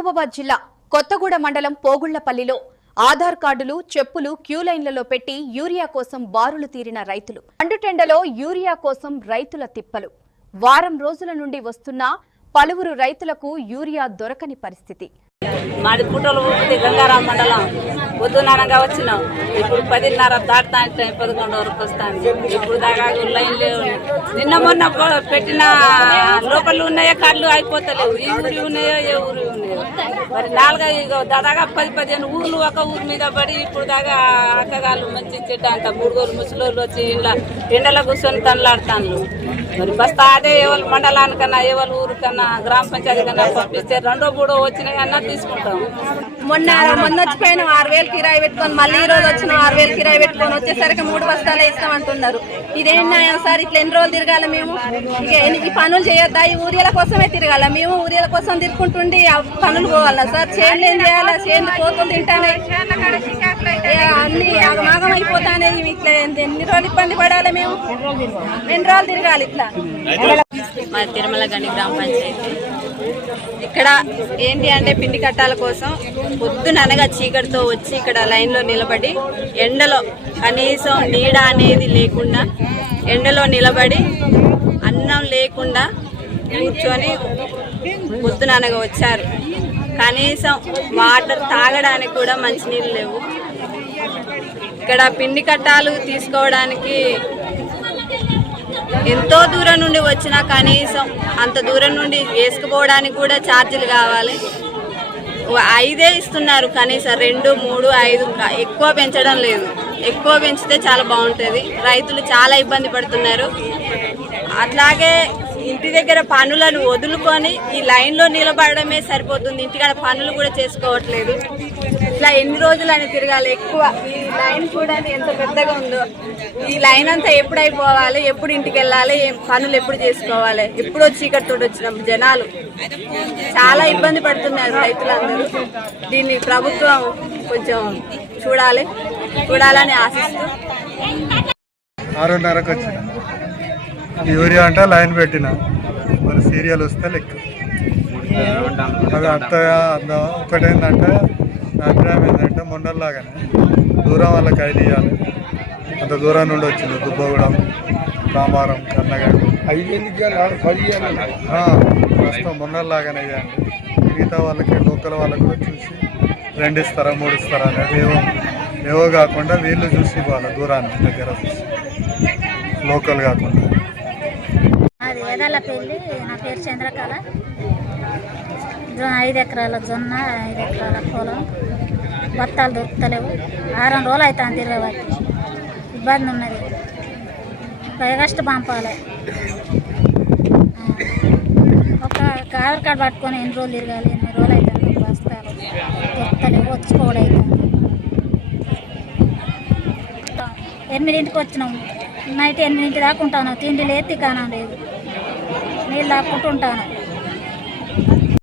మహబూబాబాద్ జిల్లా కొత్తగూడ మండలం పోగుళ్లపల్లిలో ఆధార్ కార్డులు చెప్పులు క్యూ లైన్లలో పెట్టి యూరియా కోసం బారులు తీరిన రైతులు. మండుటెండలో యూరియా కోసం రైతుల తిప్పలు. వారం రోజుల నుండి వస్తున్న పలువురు రైతులకు యూరియా దొరకని పరిస్థితి. మాది పుట్టలు ఊపితే గంగారాం మండలం పొద్దుననగా వచ్చినాం. ఇప్పుడు 10:30 దాటుతా 11 వరకు వస్తాను. ఇప్పుడు దాకా లైన్ లేవు. నిన్న మొన్న పెట్టిన లోకల్ ఉన్నాయో కార్డులు అయిపోతలేవు. ఈ ఊరి ఉన్నాయో ఏ ఊరి ఉన్నాయో మరి 4 దాదాగా 10-15 ఊర్లు ఒక ఊరి మీద పడి ఇప్పుడు దాకా అక్కగాళ్ళు మంచి చెడ్డ అంత మూడుగోలు ముసలోళ్ళు వచ్చి ఇలా ఎండలో కూర్చొని తనలాడుతాను. మరి బస్తా అదే ఎవరు మండలానికన్నా ఎవరు ఊరికన్నా గ్రామ పంచాయతీ కన్నా పంపిస్తే 2-3 వచ్చినాయి అన్నా తీసుకుంటాం. మొన్న వచ్చిపోయిన 6,000 కిరాయి పెట్టుకొని మళ్ళీ ఈ రోజు వచ్చిన 6,000 కిరాయి పెట్టుకొని వచ్చేసరికి 3 బస్తాలే ఇస్తామంటున్నారు. ఇదేంటి సార్, ఇట్లా ఎన్ని రోజులు తిరగాల మేము? ఈ పనులు చేయొద్దా? ఈ ఊరియల కోసమే తిరగాల మేము? ఊరియల కోసం తిరుగుకుంటుండి పనులు పోవాలా సార్? చేనులు ఏం చేయాలా? చేనులు కోతులు తింటానే అన్ని ఆగమాగం అయిపోతానే. ఇట్లా ఎన్ని రోజులు ఇబ్బంది పడాలి మేము? ఎన్ని రోజులు తిరగాలి ఇట్లా? మా తిరుమల గని గ్రామ పంచాయతీ ఇక్కడ ఏంటి అంటే పిండి కట్టాల కోసం పొద్దుననగా చీకటితో వచ్చి ఇక్కడ లైన్లో నిలబడి ఎండలో కనీసం నీడ అనేది లేకుండా ఎండలో నిలబడి అన్నం లేకుండా కూర్చొని పొద్దుననగా వచ్చారు. కనీసం వాటర్ తాగడానికి కూడా మంచినీళ్ళు లేవు. ఇక్కడ పిండి కట్టాలు తీసుకోవడానికి ఎంతో దూరం నుండి వచ్చినా కనీసం అంత దూరం నుండి వేసుకుపోవడానికి కూడా ఛార్జీలు కావాలి. 5 ఇస్తున్నారు, కనీసం 2, 3, 5 ఎక్కువ పెంచడం లేదు. ఎక్కువ పెంచితే చాలా బాగుంటుంది. రైతులు చాలా ఇబ్బంది పడుతున్నారు. అట్లాగే ఇంటి దగ్గర పనులను వదులుకొని ఈ లైన్లో నిలబడమే సరిపోతుంది. ఇంటికాడ పనులు కూడా చేసుకోవట్లేదు. ఇట్లా ఎన్ని రోజులు అని తిరగాలి? ఎక్కువ ఈ లైన్ చూడండి ఎంత పెద్దగా ఉందో. ఈ లైన్ అంతా ఎప్పుడు అయిపోవాలి? ఎప్పుడు ఇంటికి వెళ్ళాలి? పనులు ఎప్పుడు చేసుకోవాలి? ఎప్పుడో చీకటితో వచ్చిన జనాలు చాలా ఇబ్బంది పడుతున్నారు రైతులందరూ. దీన్ని ప్రభుత్వం కొంచెం చూడాలని ఆశిస్తూ 6:30కు వచ్చిన యూరియా అంటే లైన్ పెట్టిన మరి సీరియల్ వస్తే లెక్క అది ఒకటేంటంటే నా అభిప్రాయం ఏంటంటే మొన్నలాగానే దూరం వాళ్ళకి 5 ఇవ్వాలి. అంత దూరం నుండి వచ్చింది దుబ్బగూడెం, రామారం, కన్నగడ్డ ప్రస్తుతం మొన్నలాగానే ఇవ్వండి. మిగతా వాళ్ళకి లోకల్ వాళ్ళకి కూడా చూసి 2 ఇస్తారా 3 ఇస్తారా అనేది ఏవో కాకుండా వీళ్ళు చూసి ఇవ్వాలి. దూరాన్ని దగ్గర చూసి లోకల్ కాకుండా. అది వేదాలపల్లి. నా పేరు చంద్రకళ. 5 ఎకరాల జొన్న, 5 ఎకరాల పొలం. బత్తాలు దొరుకుతలేవు. 6 రోజులు అవుతాను తిరగబట్టి. ఇబ్బంది ఉన్నది. కష్టం పంపాలి. ఒక ఆధార్ కార్డు పట్టుకొని ఎన్ని రోజులు తిరగాలి? 8 రోజులు అవుతాను. బస్తాలు దొరుకుతలేవు. వచ్చుకోవడం అవుతుంది. 8ంటికి వచ్చినాము. నైట్ 8 దాకా ఉంటాను. తిండి లేదు, తికానం లేదు. నీళ్ళు దాక్కుంటూ ఉంటాను.